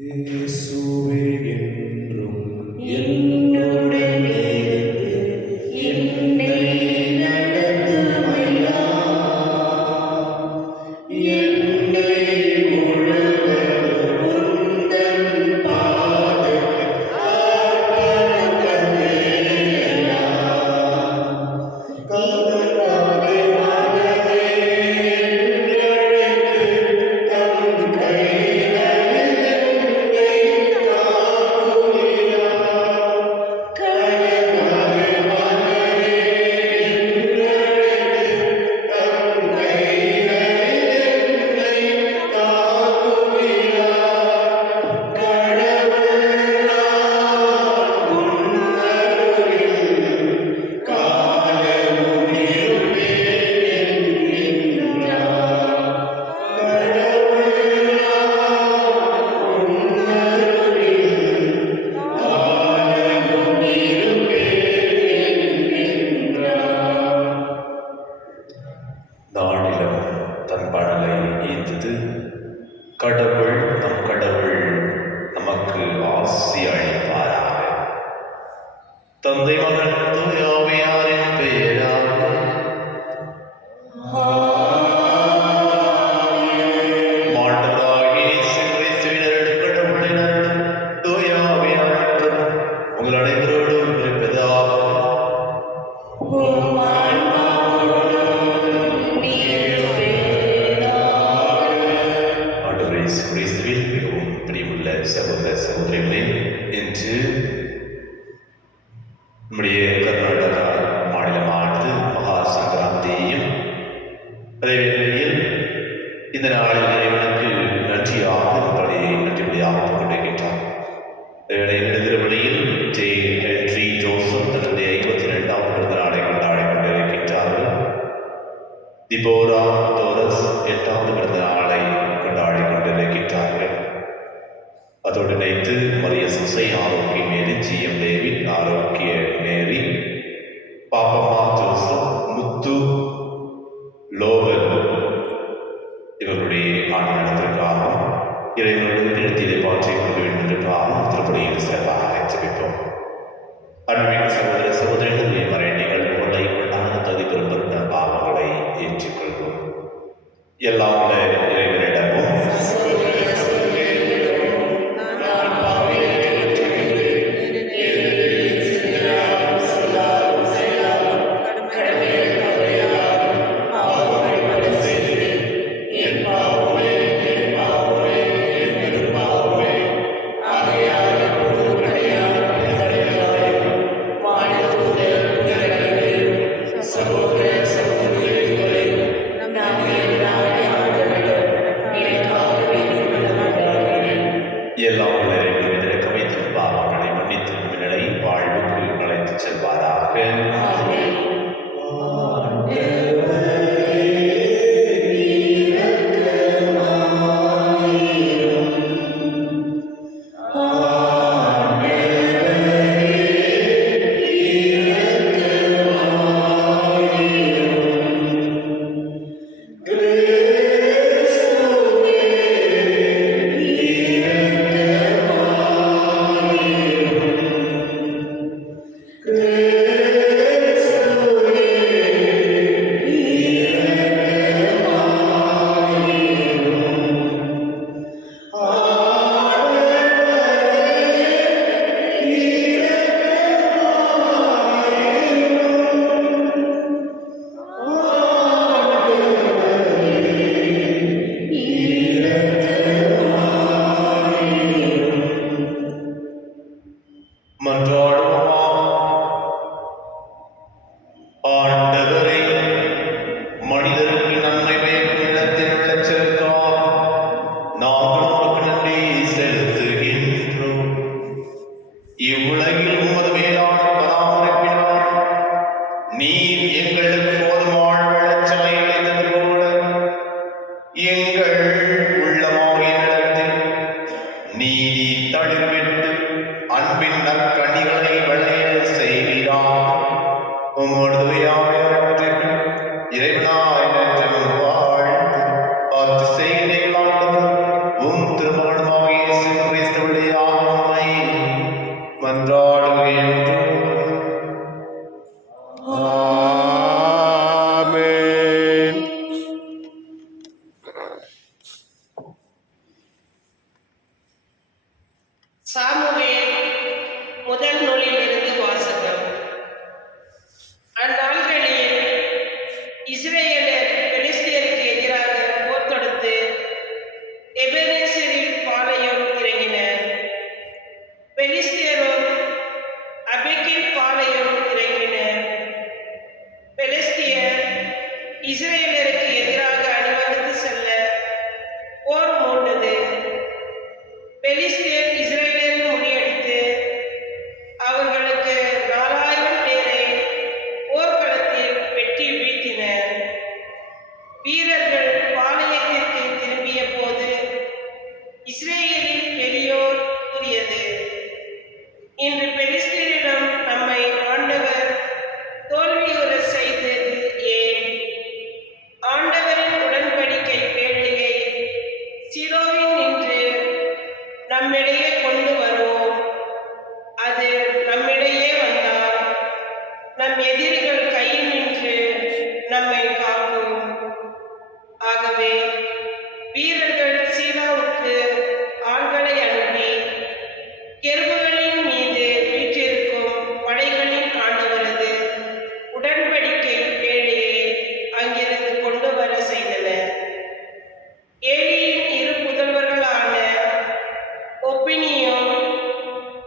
இயேசுவே என்றும் என்னுடன் இருந்து என்னை நடத்துமையா, என்னை முழுவதும் உந்தன் பாதத்தில் அர்ப்பணித்தேனையா. கதறாதே மனமே என்றழைத்து தம் கைகளில் என்னை தாங்குகிறார். கதறாதே மனமே என்றழைத்து தம் கைகளில் என்னை தாங்குகிறார். கடவுள் நான் உன்னருகில் காலமும் இருப்பேன் என்கின்றார். கடவுள் நான் உன்னருகில் காலமும் இருப்பேன் என்கின்றார். நாளிலும் தன் பணலை ஈந்தது கடவுள் நம் கடவுள் நமக்கு ஆசி அளிப்பாராக. தந்தை மகன் தூய ஆவியாரின் பெயராக மாண்டவராகிய இயேசு கிறிஸ்துவின் கடவுளின் அருளும் தூய ஆவியாரின் அன்பும் உங்கள் அனைவரோடும் இருப்பதாக. ஆண்டவர் இயேசு கிறிஸ்துவில் மிகவும் பிரியமுள்ள சகோதர சகோதரிகளே, இன்று நம்முடைய கர்நாடகா மாநிலமானது மகா சங்கராந்தியையும் அதே வேளையில் இந்த நாளில் இறைவனுக்கு நன்றியாக நன்றிபடியாக கொண்டிருக்கின்றார். வேளையில் திருமணியில் ஜே ஹென்றி ஜோசப் தன்னுடைய 52வது பிறந்த நாளை கொண்டாடி கொண்டிருக்கின்றார்கள். திபோரா தோரஸ் 8வது பிறந்த நாளை கொண்டாடி கொண்டிருக்கின்றார்கள். அதோடு இணைத்து மரிய சுசை ஆரோக்கிய மேரி, ஜிஎம் டேவிட் ஆரோக்கிய மேரி, பாப்பம்மா ஜோசப், முத்து லோகன் இவர்களுடைய ஆண்மனத்திற்காகவும் இறைவனுடைய நிறுத்தியை பாற்றிக் கொள்ள வேண்டுமென்றாலும் திருப்பதியில் சிறப்பாக ஜெபிப்போம். அன்பின் சகோதர சகோதரிகளுடைய மறை நிகழ்வுகளை கொண்டாட தகுதி பெறும் பாவங்களை ஏற்றுக்கொள்வோம். எல்லாம் இறைவனிடமும் எல்லாம் இறைவனிடம் வைத்து பாவங்களை மன்னித்து நிலை வாழ்வுக்கு அழைத்துச் செல்வாராக. ஆண்டவரே, மனிதருக்கு நன்மை பயக்கும் இடத்தில் விளைச்சலுக்காக நாங்கள் உமக்கு நன்றி செலுத்துகின்றோம். இவ்வுலகில் உமது மேலான பராமரிப்பினால் நீர் எங்களுக்கு போதுமான விளைச்சலை அளித்தது போல எங்கள் உள்ளமாகிய நிலத்தில் நீதி தளிர்விட்டு அன்பின் நற்கனிகளை விளைய செய்வீராக. உமோடு இறைவனாய் நெஞ்சம் வாழ்த்து ஆட்சி செய்கிறீர்கள். ஆண்டவர் உம் திருமகனுமாகிய இயேசு கிறிஸ்து ஆமென். சாமுவேல் முதல் நூலிலிருந்து வாசகம். அந்நாள்களில் இஸ்ரவேலர் பெலிஸ்தியருக்கு எதிராக போர் தொடுத்து எபெனேசரில் பாளையம் இறங்கினர். பெலிஸ்தியரும் அபெக்கில் பாளையம் இறங்கினர். பெலிஸ்தியர் இஸ்ரவேலருக்கு எதிராக அணிவகுத்து செல்ல போர் மூண்டது. பெலிஸ்தியர் இஸ்ரவேலை முறியடித்து அவர்களுக்கு 4000 பேரை போர்க்களத்தில் வெட்டி வீழ்த்தினர். வீரர்கள் பாளையத்திற்கு திரும்பிய போது இஸ்ரவேலின் பெரியோர் கூறியது, இன்று பெலிஸ்தியரிடம் நம்மை ஆண்டவர் தோல்வியுற செய்தது ஏன்? ஆண்டவரின் உடன்படிக்கை பேழையை சீலோவில் நின்று நம்மிடையே கொண்டு வருவோம். அது நம்மிடையே வந்தால் நம் எதிரிகள் கையில் நின்று நம்மை காக்கும். ஆகவே வீரர்கள் சீலோவுக்கு ஆள்களை அனுப்பி கெருபுகளின் மீது வீற்றிருக்கும் படைகளின் ஆண்டவரது உடன்படிக்கை பேழையை அங்கிருந்து கொண்டு வர செய்தனர். ஏலியின் இரு புதல்வர்களான ஒப்னியும்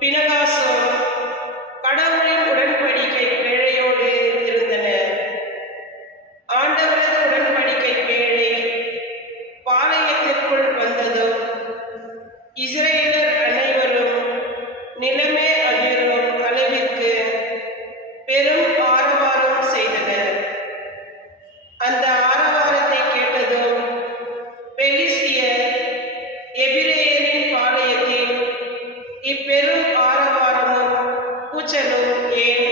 பினகாசும் கடவுளின் உடன்படிக்கை பேழையோடு இருந்தனர். ஆண்டவரது உடன்படிக்கை பேழை பாளையத்திற்குள் வந்ததும் இஸ்ரவேலர் அனைவரும் நிலமே அதிரும் அளவிற்கு பெரும் ஆரவாரம் செய்தனர். அந்த ஆரவாரத்தை கேட்டதும் பெலிஸ்தியர் எபிரேயரின் பாளையத்தில் இப்பெரும் ஆரவாரமும் கூச்சலும் ஏன்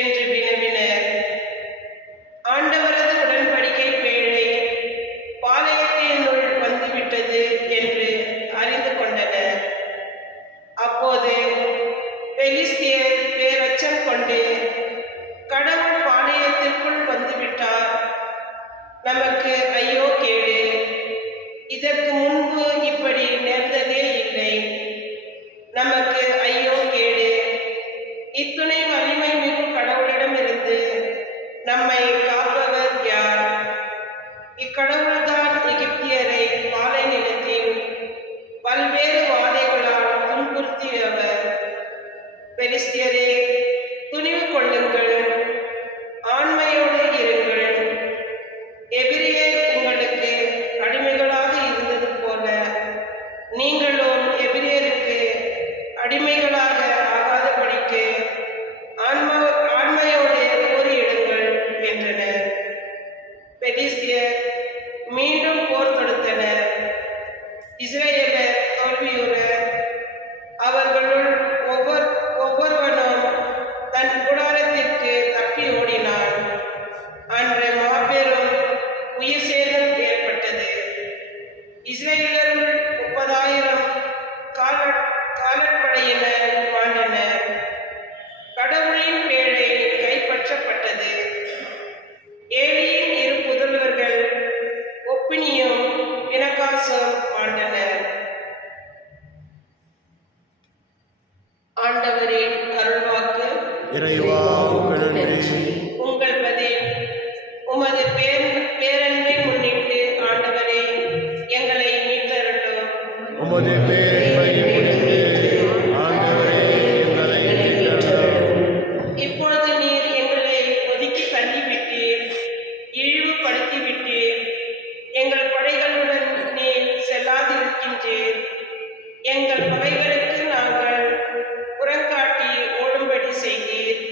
என்று வினவினர். ஆண்டவரது உடன்படிக்கை பேழை பாளையத்தினுள் வந்துவிட்டது என்று அறிந்து கொண்டனர். அப்போது பெலிஸ்தியர் பேரச்சம் கொண்டு, கடவுள் பாளையத்திற்குள் வந்துவிட்டார், நமக்கு ஐயோ கேடு, இதற்கு முன்பு இப்படி நேர்ந்ததே இல்லை, நமக்கு ஐயோ கேடு, இத்துணை வலிமை மிகும் கடவுளிடமிருந்து நம்மை காப்பவர் யார்? இக்கடவுள்தான் எகிப்தியரை பாலை நிலத்தில் பல்வேறு வாதைகளால் துன்புறுத்தியவர். பெலிஸ்தியரே, துணிவு கொள்ளுங்கள், ஆண்மையோடு இருங்கள். எபிரியர் உங்களுக்கு அடிமைகளாக இருந்தது போல நீங்களும் எபிரியருக்கு அடிமைகளாக ஆகாதபடிக்கு ஆண்மையோடு போரிடுங்கள் என்றனர். பெலிஸ்தியர் மீண்டும் போர் தொடுத்தனர். இஸ்ரவேலர் தோல்வியுற அவர்களுள் ஒவ்வொருவனும் தன் கூடாரத்திற்கு தப்பி ஓடினான். அன்று மாபெரும் உயிர் சேதம் ஏற்பட்டது. இஸ்ரவேலருள் 30,000 காலாட்படையினர் மாண்டனர். கடவுளின் பேழை கைப்பற்றப்பட்டது. ஏலியின் இரு புதல்வர்கள் ஒப்னியும் பினகாசும் மாண்டனர். ஆண்டவரின் அருள்வாக்கு. இறைவா உமக்கு நன்றி. உங்கள் பதில். உமது பேரன்பை முன்னிட்டு ஆண்டவரே எங்களை மீட்டருளும். உமது பேரன்பை முன்னிட்டு ஆண்டவரே எங்களை மீட்டருளும். இப்பொழுது நீர் எங்களை ஒதுக்கி தள்ளிவிட்டீர், இழிவுபடுத்திவிட்டீர். எங்கள் படைகளுடன் நீர் செல்லாதிருக்கின்றீர். எங்கள் பகைவருக்கு நாங்கள் புறங்காட்டி ஓடும்படி செய்தீர்.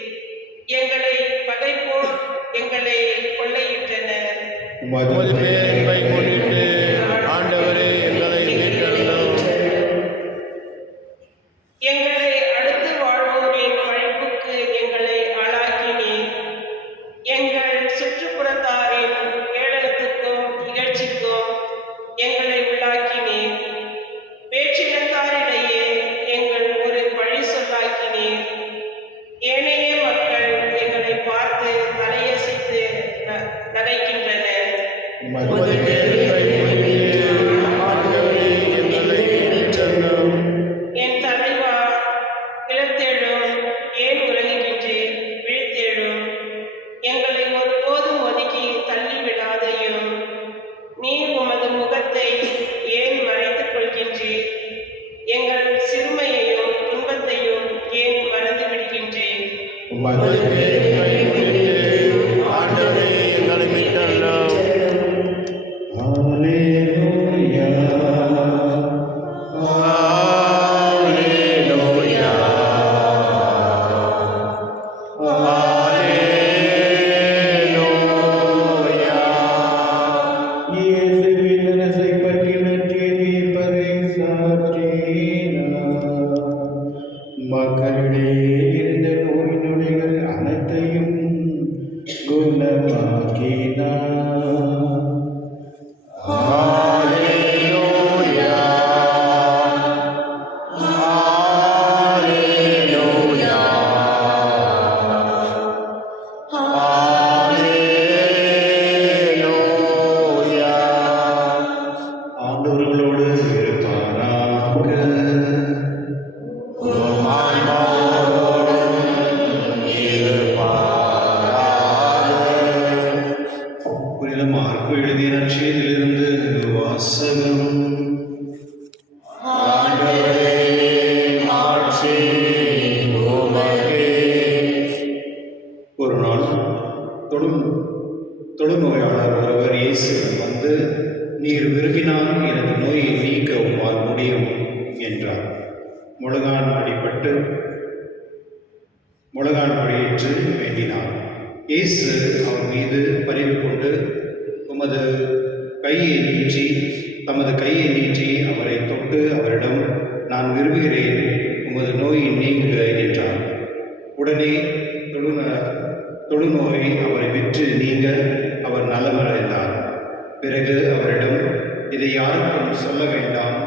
எங்களை பகைப்போர் எங்களை கொள்ளையிட்டனர். உமது பேரன்பை முன்னிட்டு ஆண்டவரே எங்களை மீட்டருளும். எங்களை அடுத்து வாழ்வோரின் பழிப்புக்கு எங்களை ஆளாக்கினீர். எங்கள் சுற்றுப்புறத்தாரின் ஏளனத்துக்கும் இகழ்ச்சிக்கும் எங்களை உள்ளாக்கினீர். வேற்றினத்தாரிடையே எங்கள் ஒரு பழி சொல்லாக்கினீர். ஏனைய மக்கள் எங்களை பார்த்து உமது பேரன்பை முன்னிட்டு ஆண்டவரே எங்களை மீட்டருளும். என் தலைவா, இழத்தேடும், ஏன் உலகின்றேன், விழித்தேடும். எங்களை ஒருபோதும் ஒதுக்கி தள்ளிவிடாதையும். நீர் உமது முகத்தை ஏன் மறைத்துக் கொள்கின்றீர்? எங்கள் சிறுமையையும் துன்பத்தையும் ஏன் மறந்து விடுகின்றேன்? உமது பேரன்பை முன்னிட்டு ஆண்டவரே எங்களை மீட்டருளும். ஹல்லேலூயா. ஹல்லேலூயா. ஹல்லேலூயா. இயேசுவின் அரசைப் பற்றி நற்செய்தியை பறைசாற்றினார். மக்களிடையே இருந்த நோய் நொடிகள் அனைத்தையும் குணமாக்கினார். ஹல்லேலூயா. ஹல்லேலூயா. ஹல்லேலூயா. ஆண்டவர்களோடு இருப்பாராக. உம் ஆன்மாவோடும் இருப்பாராக. புனித மார்க்கு எழுதிய நற்செய்தியிலிருந்து வாசகம். ஆண்டவரே, மாட்சி உமக்கே. ஒரு நாள் தொழுநோயாளர் ஒருவர் இயேசுவிடம் வந்து, நீர் விரும்பினால் எனது நோயை நீக்க உம்மால் முடியும் என்றார். முழங்கால் படியிட்டு வேண்டினார். இயேசு அவர் மீது பரிவு கொண்டு தமது கையை நீட்டி அவரை தொட்டு அவரிடம், நான் விரும்புகிறேன், உமது நோயை நீங்குக என்றார். உடனே தொழுநோய் அவரை விட்டு நீங்க அவர் நலமடைந்தார். பிறகு அவரிடம், இதை யாருக்கும் சொல்ல வேண்டாம்,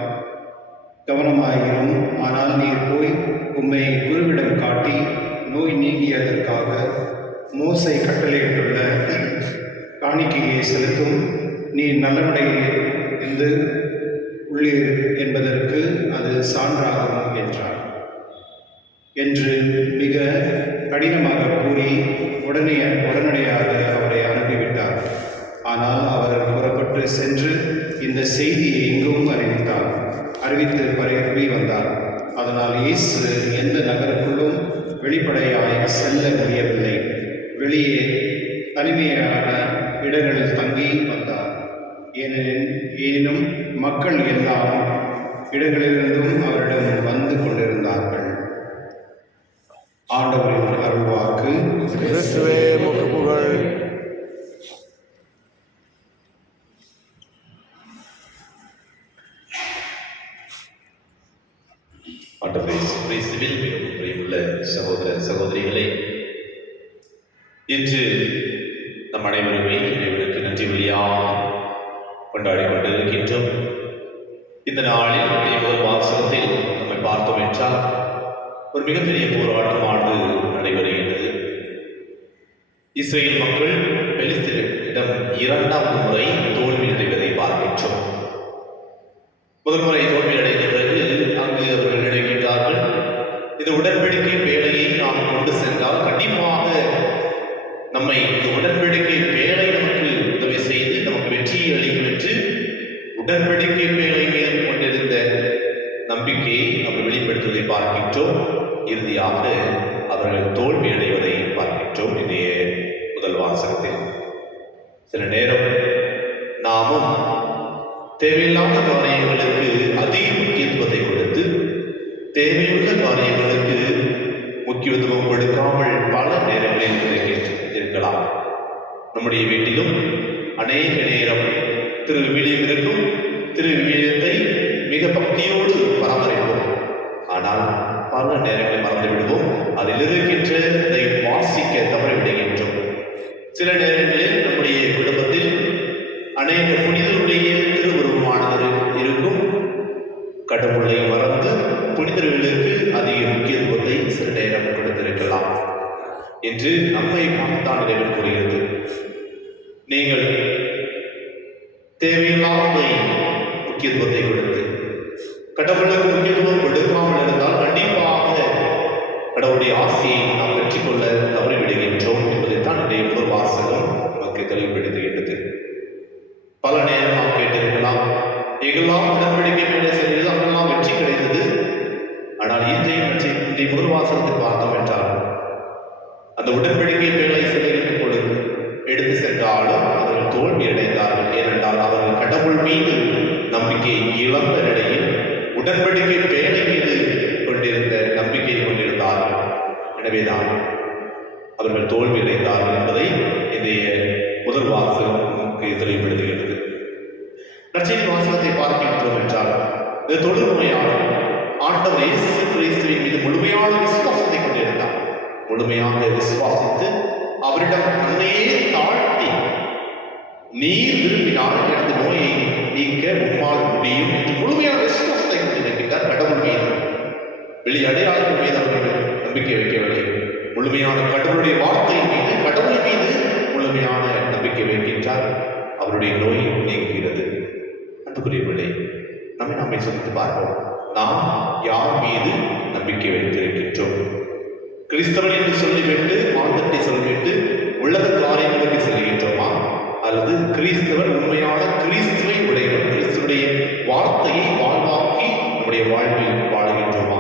கவனமாயிரும். ஆனால் நீர் போய் உம்மை குருவிடம் காட்டி நோய் நீங்கியதற்காக மோசே கட்டளையிட்டுள்ள காணிக்கையை செலுத்தும். நீ நலமடைந்து உள்ளீர் என்பதற்கு அது சான்றாகும் என்றார் என்று மிக கடினமாக கூறி உடனடியாக அவரை அனுப்பிவிட்டார். ஆனால் அவர் புறப்பட்டு சென்று இந்த செய்தியை எங்கும் அறிவித்து பரப்பி வந்தார். அதனால் இயேசு எந்த நகருக்குள்ளும் வெளிப்படையாய் செல்ல முடியவில்லை. வெளியே தனிமையான இடங்களில் தங்கி வந்தார். எனினும் மக்கள் எல்லா இடங்களிலிருந்தும் அவரிடம் வந்து கொண்டிருந்தார்கள். ஆண்டவரின் அருள்வாக்கு. கிறிஸ்துவே உமக்கு புகழ். கிறிஸ்துவில் மிகவும் பிரியமுள்ள சகோதர சகோதரிகளே, இன்று நம் அனைவருமே இறைவனுக்கு நன்றி வழியாக கொண்டாடி கொண்டிருக்கின்றோம். இந்த நாளில் முதல் வாசகத்தில் நம்மை பார்த்தோம் என்றால் ஒரு மிகப்பெரிய போராட்டமானது நடைபெறுகின்றது. இஸ்ரேல் மக்கள் பெலிஸ்தீனிடம் இரண்டாவது முறை தோல்வி அடைவதை பார்க்கின்றோம். முதல் முறை தோல்வி அடைந்த பிறகு அங்கு அவர்கள் நினைக்கின்றார்கள், இந்த உடன்படிக்கை வேலையை நாம் கொண்டு சென்றால் கண்டிப்பாக நம்மை இந்த உடன்படிக்கை வேலை நமக்கு உதவி செய்து நமக்கு வெற்றியை அளிக்கும் என்று உடன்படிக்கை வேலை மீது கொண்டிருந்த நம்பிக்கையை நாம் வெளிப்படுத்துவதை பார்க்கின்றோம். இறுதியாக அவர்கள் தோல்வி அடைவதை பார்க்கின்றோம். இதைய முதல் வாசகத்தில் சில நேரம் நாமும் தேவையில்லாத காரியங்களுக்கு அதிக முக்கியத்துவத்தை கொடுத்து தேவையுள்ள காரியங்களுக்கு முக்கியத்துவம் கொடுக்காமல் பல நேரங்களில் இருக்கலாம். நம்முடைய வீட்டிலும் அநேக நேரம் திருவிவிலியம் இருக்கும். திருவிவிலியத்தை மிக பக்தியோடு பராமரிப்போம். ஆனால் பல நேரங்களில் மறந்து விடுவோம். அதில் இருக்கின்றதை வாசிக்க தவறிவிடுகின்றோம். சில நேரங்களில் நம்முடைய குடும்பத்தில் அநேக புனிதருடைய திருவுருவமானது இருக்கும். கடவுளை மறந்து புனிதர்களுக்கு அதிக முக்கியத்துவத்தை சில நேரம் கொடுத்திருக்கலாம் என்று நம்மை தான் இறைவன் கூறுகிறது. நீங்கள் தேவையில்லாத முக்கியத்துவத்தை கொடுத்து கடவுளுக்கு முக்கியத்துவம் கொடுக்காமல் இருந்தால் கண்டிப்பாக கடவுளுடைய ஆசையை நாம் பெற்றுக்கொள்ள தவறிவிடுகின்றோம் என்பதைத்தான் இன்றைய முதல் வாசகம் நமக்கு தெளிவுபடுத்துகின்றது. பல நேரம் நாம் கேட்டிருக்கலாம், எங்கெல்லாம் உடன்படிக்கை மேலே செய்தது அங்கெல்லாம் வெற்றி கிடைத்தது. ஆனால் இன்றைய முதல் வாசகத்தை பார்த்தோம் என்றால் அந்த உடன்படிக்கை வேலை சிலைகளுக்கு கொடுத்து எடுத்து சென்றாலும் அவர்கள் தோல்வி அடைந்தார்கள். ஏனென்றால் அவர்கள் கடவுள் மீது நம்பிக்கை இழந்த நிலையில் உடன்படிக்கை பேழை மீது கொண்டிருந்த நம்பிக்கை கொண்டிருந்தார்கள். எனவேதான் அவர்கள் தோல்வி அடைந்தார்கள் என்பதை இன்றைய முதல் வாசகம் நமக்கு தெளிவுபடுத்துகிறது. நற்செய்தி வாசகத்தை பார்க்கின்றோம் என்றால் இந்த தொழுநோயாளர் ஆண்டவர் இயேசு கிறிஸ்துவின் மீது முழுமையான விசுவாசத்தை கொண்டிருந்தார். முழுமையாக விசுவாசித்து அவரிடம் தன்னையே தாழ்த்தி, நீர் விரும்பினால் எனது நோயை நீக்க உம்மால் முடியும் என்று முழுமையான விசுவாசத்தை கொண்டிருக்கின்றார். கடவுள் மீது, வெளி அடையாளத்தின் மீது அவர்கள் நம்பிக்கை வைக்கவில்லை. முழுமையான கடவுளுடைய வார்த்தை மீது, கடவுள் மீது முழுமையான நம்பிக்கை வைக்கின்றார். அவருடைய நோய் நீங்குகிறது. அன்புக்குரியவர்களே, நம்மை சொல்லித்து பார்ப்போம். நாம் யார் மீது நம்பிக்கை வைத்திருக்கின்றோம்? கிறிஸ்தவன் என்று சொல்லிவிட்டு, மார்க்கத்தை சொல்லிவிட்டு உலக காரியங்களுக்கு செல்கின்றோமா? அல்லது கிறிஸ்தவன் உண்மையான கிறிஸ்துவை உடையவர், கிறிஸ்துடைய வார்த்தையை வாழ்வாக்கி நம்முடைய வாழ்வில் வாழுகின்றோமா?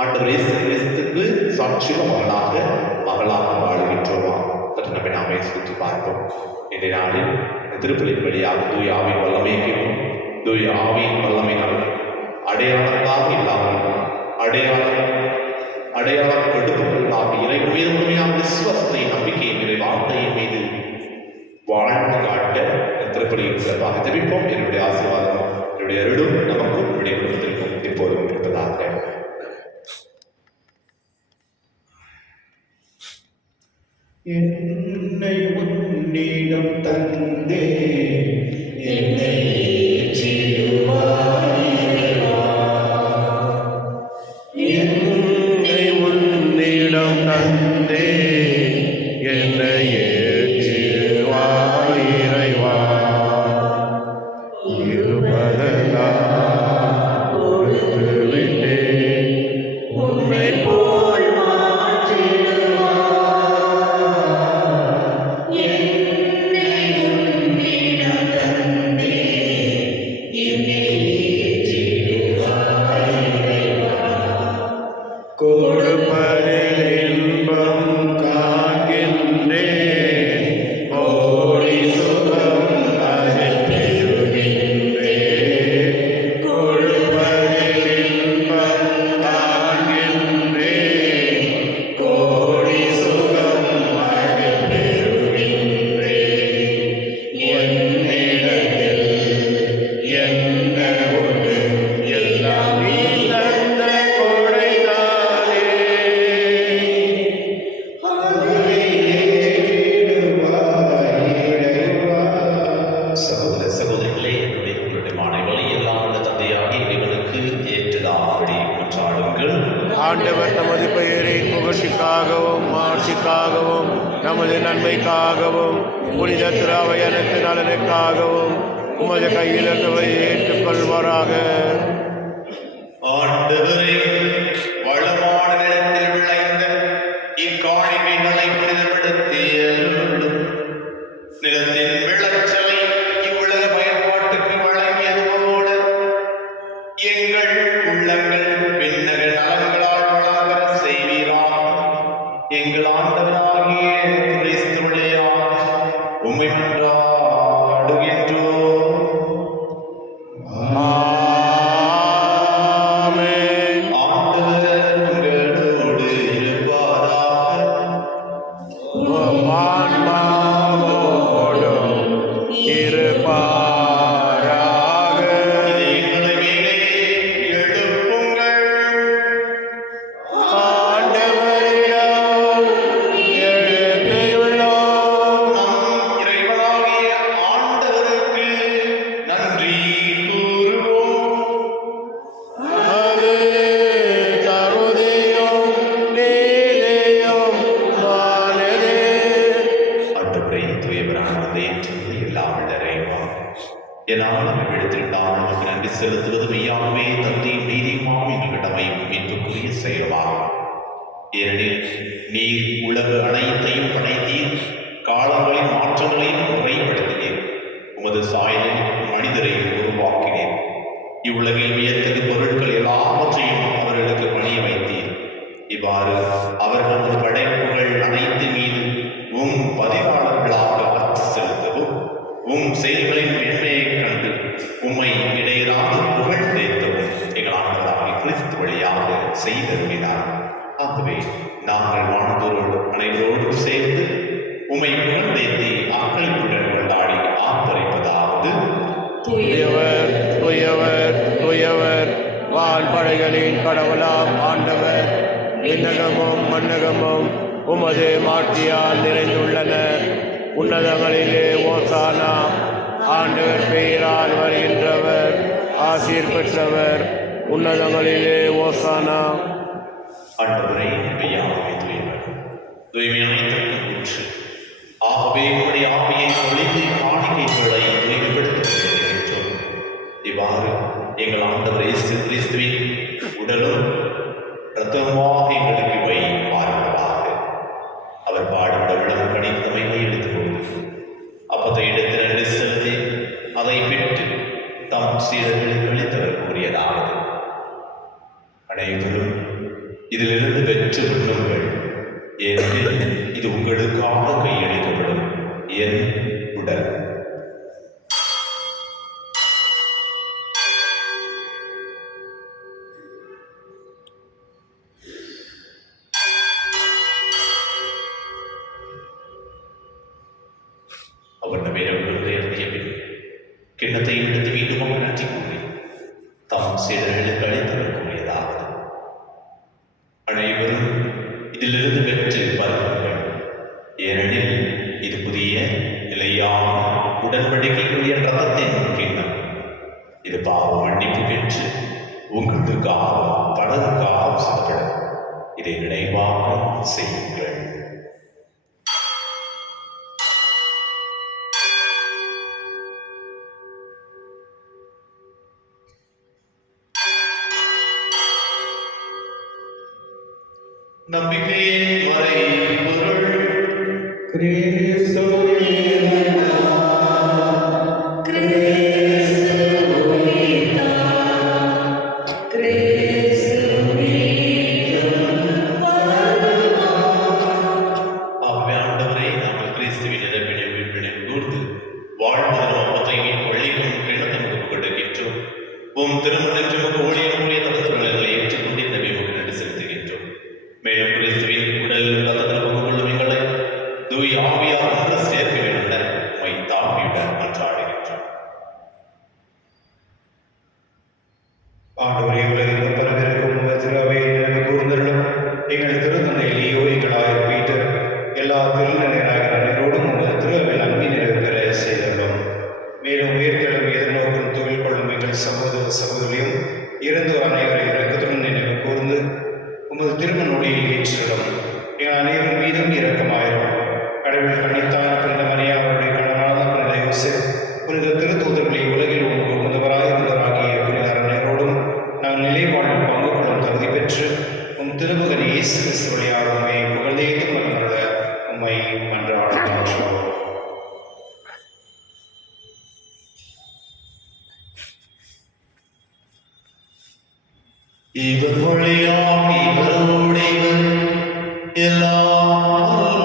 ஆண்டவர் இயேசு கிறிஸ்துக்கு சாட்சிய மகளாக வாழுகின்றோமா? சற்று நம்மை நாமே சுற்றி பார்ப்போம். இன்றைய நாளில் திருப்பலின் வழியாக தூய ஆவியின் வல்லமையை கேட்போம். தூய ஆவியின் வல்லமையினால் அடையாளங்களாக இல்லாமல் அடையாளம் கொடுக்கப்பட்டதாக இறைவன் மீது முழுமையான விசுவாசத்தை, நம்பிக்கையின் மீது, வார்த்தையின் மீது வாழ்ந்து காட்ட திருப்பலியின் சிறப்பாக ஜெபிப்போம். என்னுடைய ஆசீர்வாதம், என்னுடைய அருளும் நமக்கும் விடை கொடுத்திருக்கும் இப்போதும் இருப்பதாக. என்னை உன்னிடம் தந்தே என்னை என்னை உன்னிடம் தந்தே என்னை ஏற்றுவாய் இறைவா. இருப்பதெல்லாம் கொடுத்து விட்டேன், உன்னை போல் கொடுப்பதில் இன்பம் காண்கின்றேன், கோடி சுகம் அதில் பெறுகின்றேன். கொடுப்பதில் இன்பம் காண்கின்றேன், கோடி சுகம் அதில் பெறுகின்றேன். என்னிடத்தில் என்ன உண்டு? எல்லாம் நீ தந்த கொடைதானே. சகோதர சகோதரிகளே, உங்களுடைய மாணவர்களை எல்லாம் உள்ள தந்தையாகி இறைவனுக்கு ஏற்றதாபடி கொண்டாடுங்கள். ஆண்டவர் தமது பெயரின் புகழ்ச்சிக்காகவும் ஆட்சிக்காகவும் நமது நன்மைக்காகவும் புனித திராவையனத்து நலனுக்காகவும் உமது கையில் இருந்தவை ஏற்றுக்கொள்வாராக. ஆண்டவரே, வளமான நிலத்தில் விளைந்த இக்காணிக்கைகளை புனிதப்படுத்திய நிலத்தின் விளைச்சலை இவ்வுலக பயன்பாட்டுக்கு வழங்கியது போல எங்கள் உள்ளங்கள் பின்னக நலன்களால் வளம் பெற செய்வீராக. எங்கள் ஆண்டவராகிய கிறிஸ்து வழியாக உம்மை மன்றாடுகின்றோம். ஆமென். ஆண்டவர் உங்களோடு இருப்பாராக. உம் ஆன்மாவோடும் இருப்பாராக. இதயங்களை மேலே எழுப்புங்கள். ஆண்டவரிடம் எழுப்பியுள்ளோம். நம் இறைவனாகிய ஆண்டவருக்கு நன்றி கூறுவோம். அது தகுதியும் நீதியும் ஆனதே. ஆண்டவரே, தூயவரான தந்தை, எல்லாம் இறைவா, என்னால் நம்மை விடுத்திருந்தால் நமக்கு நன்றி செலுத்துவது மெய்யாகவே தந்தையும் நீதியுமாக எங்கள் கடமையும் மீட்புக்குரிய செயலாகும். ஏனெனில் நீர் உலக அனைத்தையும் படைத்தீர், காலங்களின் மாற்றங்களையும் முறைப்படுத்தினீர், உமது சாயலில் மனிதரை உருவாக்கினீர். இவ்வுலகில் வியத்தகு பொருட்கள் எல்லாவற்றையும் அவர்களுக்கு பணிய வைத்தீர். இவ்வாறு அவர்களது படைப்புகள் அனைத்து மீது பதிவாளர்களாக அச்சு செலுத்தவும், செயல்களின் மேன்மையைக் கண்டு உம்மை இடையராக புகழ் தேர்த்தவும் எங்கள் ஆண்டவராகிய கிறிஸ்து வழியாக செய்தருளினார். ஆகவே நாங்கள் வாழ்ந்தோரோடு அனைவரோடும் சேர்ந்து உம்மை புகழ் தேர்த்தி அக்களிப்புடன் கொண்டாடி ஆர்ப்பரிப்பதாவது: தூயவர் தூயவர் தூயவர், வான்படைகளின் கடவுளாம் ஆண்டவர், விண்ணகமும் மண்ணகமும் உமது மாட்சியால் நிறைந்துள்ளன. உன்னதங்களிலே ஓசானா. ஆண்டவர் பெயரால் வருகின்றவர் ஆசீர் பெற்றவர். உன்னதங்களிலே ஓசானா. ஆண்டவரை மெய்யாகவே தூயவர், தூய்மையானதற்கு ஊற்று. ஆகவே உங்களுடைய ஆவியை ஒளிந்து காணிக்கைகளை தூய்மைப்படுத்துகிறோம். இவ்வாறு எங்கள் ஆண்டவர் இயேசு கிறிஸ்துவின் உடலும் இரத்தமாக எங்களுக்கு இவை மாறுவதாக. அவர் பாடுபட விடம் கணித்தமையை எடுத்துக்கொண்டு அப்பத்தை எடுத்து நன்றி செலுத்தி அதை பெற்று தம் சீடர்களுக்கு அளித்தவர் கூறியதாவது: அனைவரும் இதிலிருந்து பெற்று உண்ணுங்கள், ஏனெனில் இது உங்களுக்காக கையளிக்கப்படும் என் உடல். அவர் நம்மிடமிருந்து எழுதிய பின் கிண்ணத்தை எடுத்து மீண்டும் நன்றி கூறி தம் சீடர்களுக்கு அளித்தவர் கூறியதாவது: அனைவரும் இதிலிருந்து பெற்று பருகுங்கள், ஏனெனில் இது புதிய நிலையான உடன்படிக்கைக்குரிய ரத்தத்தின் கிண்ணம். இது பாவ மன்னிப்பு பெற்று உங்களுக்காக பலருக்காக சிந்தப்படும். இதை நினைவாக செய்யுங்கள். நம்பிக்கையின் மறைபொருள் இவர் வழியாக இவரோடு எல்லாம்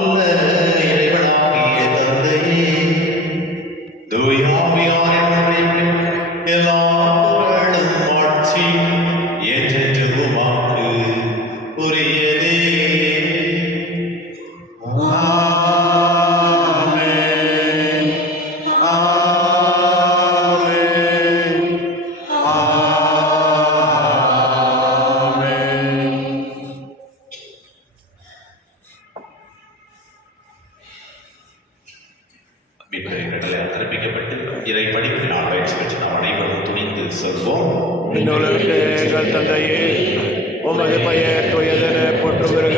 இறைவனாகிய தந்தையே, தூயாவியாரின் எல்லா புகழும் ஆட்சியும் என்றென்று உமக்கு உரியதே. அறிவிக்கப்பட்டு இறை படிப்பினால் பயிற்சி பெற்று நாம் அனைவரும் துணிந்து சொல்வோம். எங்கள் தந்தையே, உமது பெயர் தூயதென போற்று வருக,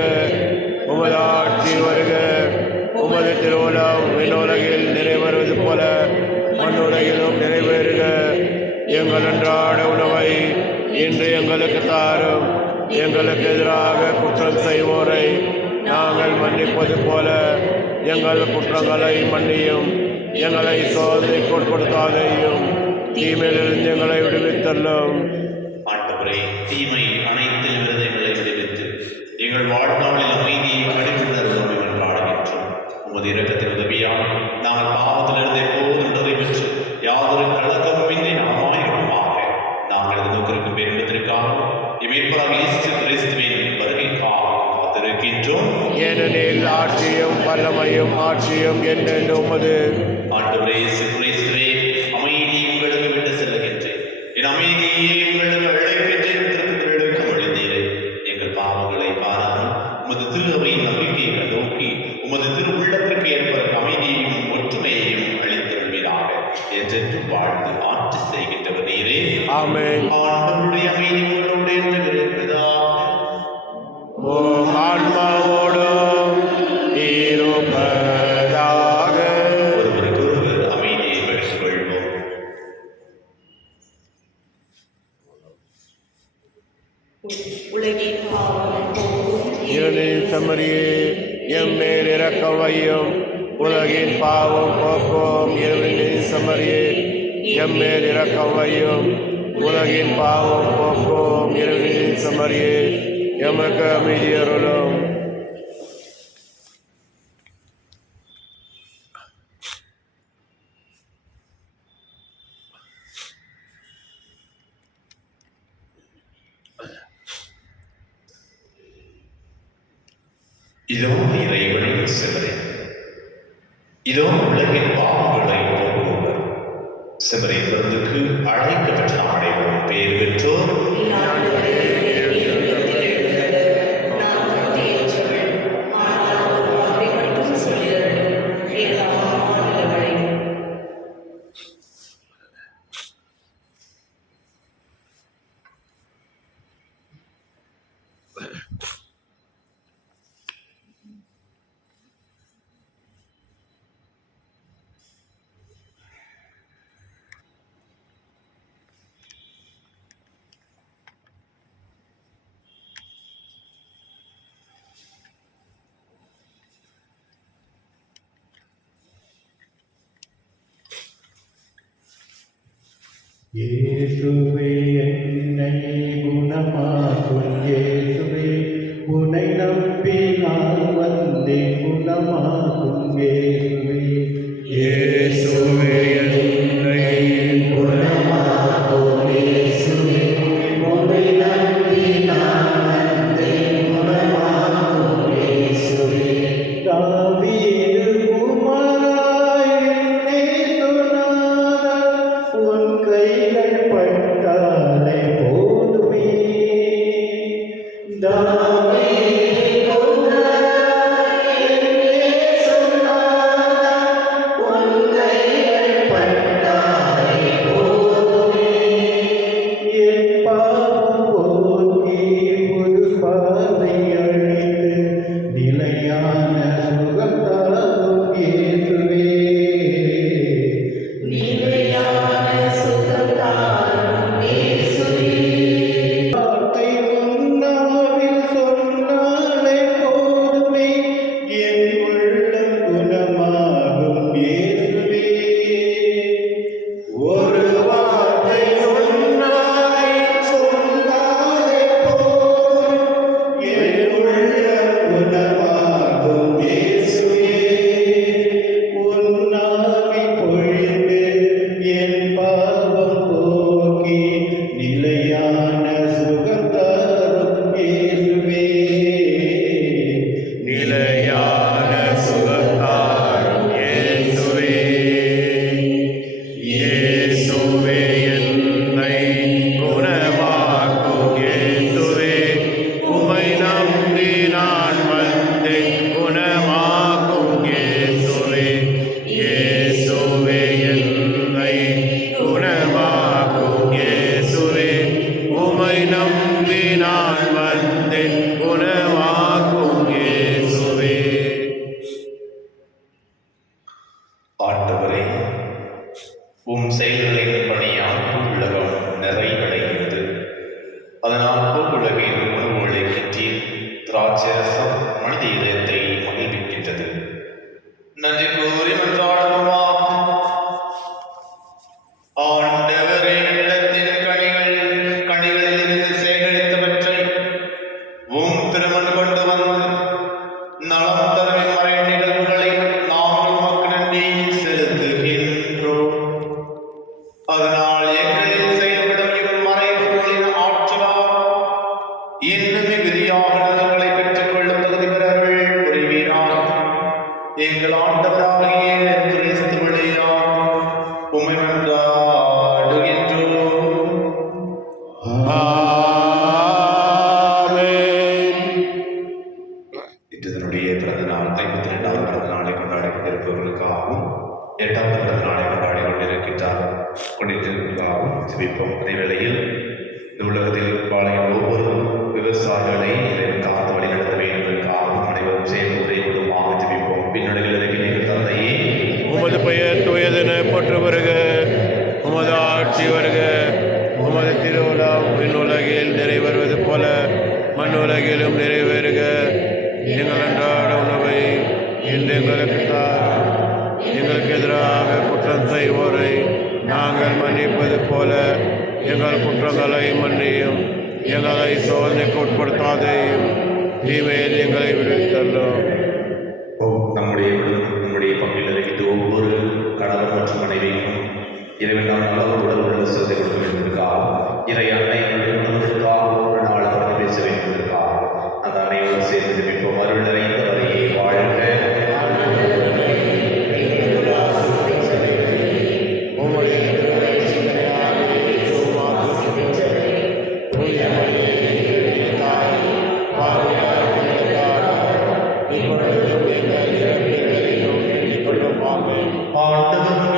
உமது ஆட்சி வருக, உமது திருவுளம் விண்ணுலகில் நிறைவேறுவது போல மண்ணுலகிலும் நிறைவேறுக. எங்கள் அன்றாட உணவை இன்று எங்களுக்கு தாரும். எங்களுக்கு எதிராக குற்றம் செய்வோரை நாங்கள் மன்னிப்பது போல எங்கள் குற்றங்களை மன்னியும். எங்களை சோதனைக்கு உட்படுத்தாதேயும், தீமையிலிருந்து எங்களை விடுவித்தள்ளும். ஆண்டவரே, தீமை அனைத்தில் விரதங்களை விடுவித்து எங்கள் வாழ்நாளில் அமைதியை கடைபிடித்தருளும் என்று ஆடுகின்றோம். உமது இரக்கத்தின் உதவியால் நாங்கள் பாவத்திலிருந்து எப்போதும் விடுதலை பெற்று யாதொரு கலக்கமின்றி நலமாயிருக்குமாக நாங்கள் எதிர்நோக்கிருக்கும் பேரிடத்திற்காகவும் இமைப்பதாக இயேசு கிறிஸ்துவின் வருகைக்காக காத்திருக்கின்றோம். ஏனெனில் ஆட்சியும் வல்லமையும் ஆட்சியும் என்னென்று உமது. ஆண்டவரே இயேசு கிறிஸ்துவே, அமைதியை உங்களுக்கு விட்டு செல்லுகின்றேன், என் அமைதியை உங்களுக்கு அழைக்கின்றேன். திருக்குறளுக்கு எழுந்தீரே, எங்கள் பாவங்களை பாராமல் உமது திரு அவையின் நம்பிக்கையை கண்டோக்கி உமது திரு உள்ளத்திற்கு ஏற்ப அமைதியையும் ஒற்றுமையையும் அளித்தருள்வீராக என்றென்று வாழ்ந்து ஆட்சி செய்கின்றவர் நீரே. ஆமென். ஆண்டவருடைய அமைதி உங்களோடு என்று விரும்புவதாக. உம் ஆன்மாவோடும் இருப்பதாக. ஒருவருக்கு ஒருவர் அமைதியை பெற்றுக் கொள்வோம். உலகின் பாவம் போக்கும் இருளின் செம்மறியே, எம்மேல் இரக்கம் வையும். உலகின் பாவம் போக்கும் இருளின் செம்மறியே, எம்மேல் இரக்கம் வையும். உலகின் பாவம் போக்கும் இருளின் செம்மறியே, எமக்கு அமைதி அருளும். இதோ இறைவனின் செம்மறி, இதோ உலகின் பாவங்களை போக்குவர். செம்மறி விருந்துக்கு அழைக்கப்பட்ட அனைவரும் பேர் பெற்றோர். இயேசுவே என்னை குணமாக்கும், இயேசுவே உன்னை நம்பி நான் வந்தேன், குணமாக்கும் இயேசுவே. இயேசுவே என்னை குணமாக்கும் இயேசுவே, உன்னை நம்பி நான் வந்தேன், குணமாக்கும் இயேசுவே. தாவீது குமாரா என்னே சொன்னாரா, உன் கைகள் பட்டாலே போதுமே. தாவீது குமாரா என்னே சொன்னாரா, உன் கைகள் பட்டாலே போதுமே. என் பாவம் போக்கி ஒரு பார்வை அளித்து நிலையான சுகம் தாரும் இயேசுவே. வார்த்தை உன்னாவில் சொன்னாலே போதுமே, என் உள்ளம் குணமாகும் இயேசுவே. ஒரு வார்த்தை சொன்னாலே போதும், என் உள்ளம் குணமாகும் இயேசுவே. உன்னாவி பொழிந்து என் பாவம் போக்கி நிலையான சுகம் தரும் இயேசுவே. நிலையான சுகத்தாரும் இயேசுவே. இயேசுவே என்னை குணமாக்கும் இயேசுவே, உம்மை நம்பி நான் வந்தேன், குணமாக்கும் இயேசுவே. இயேசுவே என்னை குணமாக்கும் இயேசுவே, உம்மை நம்பி நான் வந்தேன், குணமாக்கும் இயேசுவே. ஆண்டவரே, உம் செயல்களின் பணியால் பூவுலகம் நிறைவடைகிறது. அதனால் பூவுலகின் உணவுகளை கற்றி திராட்சரசம் மனித இதயத்தை மகிழ்விக்கின்றது. நன்றி கூறி மன்றாடுவோமாக. ஆண்டவரே, நிலத்தின் கனிகளிலிருந்து சேகரித்தவற்றை உம் திருமண் கொண்டு வந்து நலம் தரும் மறை நிகழ்வுகளை நாங்கள் உமக்கு நன்றி செலுத்துகின்றோம். அதனால் எங்களில் செயல்படும் இம்மறைபொருளின் ஆற்றலால் இன்னும் மிகுதியாக நலன்களை பெற்றுக் கொள்ளும் தகுதி பெறவர்கள் புரிவீராக. எங்கள் ஆண்டவராகிய கிறிஸ்து வழியாக உம்மை மன்றாடுகின்றோம். ஆமென். இன்று தன்னுடைய பிறந்த நாள் 52வது பிறந்த நாளை கொண்டாடி கொண்டிருப்பவர்களுக்காகவும் 8வது பிறந்த நாளை கொண்டாடி கொண்டிருக்கிறவர்களுக்காகவும் ஜெபிப்போம். அதே வேளையில் இந்த உலகத்தில் வாழும் ஒவ்வொரு விவசாயிகளை காத்து வழிநடத்த வேண்டுவதற்காகவும் அனைவரும் சேர்ந்து உதவிடுமாக ஜெபிப்போம். பின்னுடையில் இருக்கிற தந்தையே, உமது பெயர் தூயதென போற்று வருக. உமது ஆட்சி வருக. உமது திருவுளம் விண்ணுலகில் நிறைவேறுவது போல மண்ணுலகிலும் நிறைவேறுக. எங்கள் அன்றாட உணவை இன்று எங்களுக்கு தாரும். எங்களுக்கு எதிராக குற்றம் செய்வோரை நாங்கள் மன்னிப்பது போல எங்கள் குற்றங்களை மன்னியும். எங்களை சோதனைக்கு உட்படுத்தாதையும் தீமையில் எங்களை விடுவித்தள்ளும். நம்முடைய பங்கில் இருக்கிற ஒவ்வொரு கணவன் மற்றும் மனைவிக்கும் இறைவனால் அளவுடன் உள்ள சிறதை கொடுக்க வேண்டுவதற்காகவும் இறை அன்னை உணவுகளுக்காக ஒரு நாள் பற்றி பேச வேண்டுவதற்காகவும் அந்த அனைவரும் சேர்ந்து ஜெபிப்போம். அருள் நிறைந்த வரையை வாழ்க. ஆண்டவர்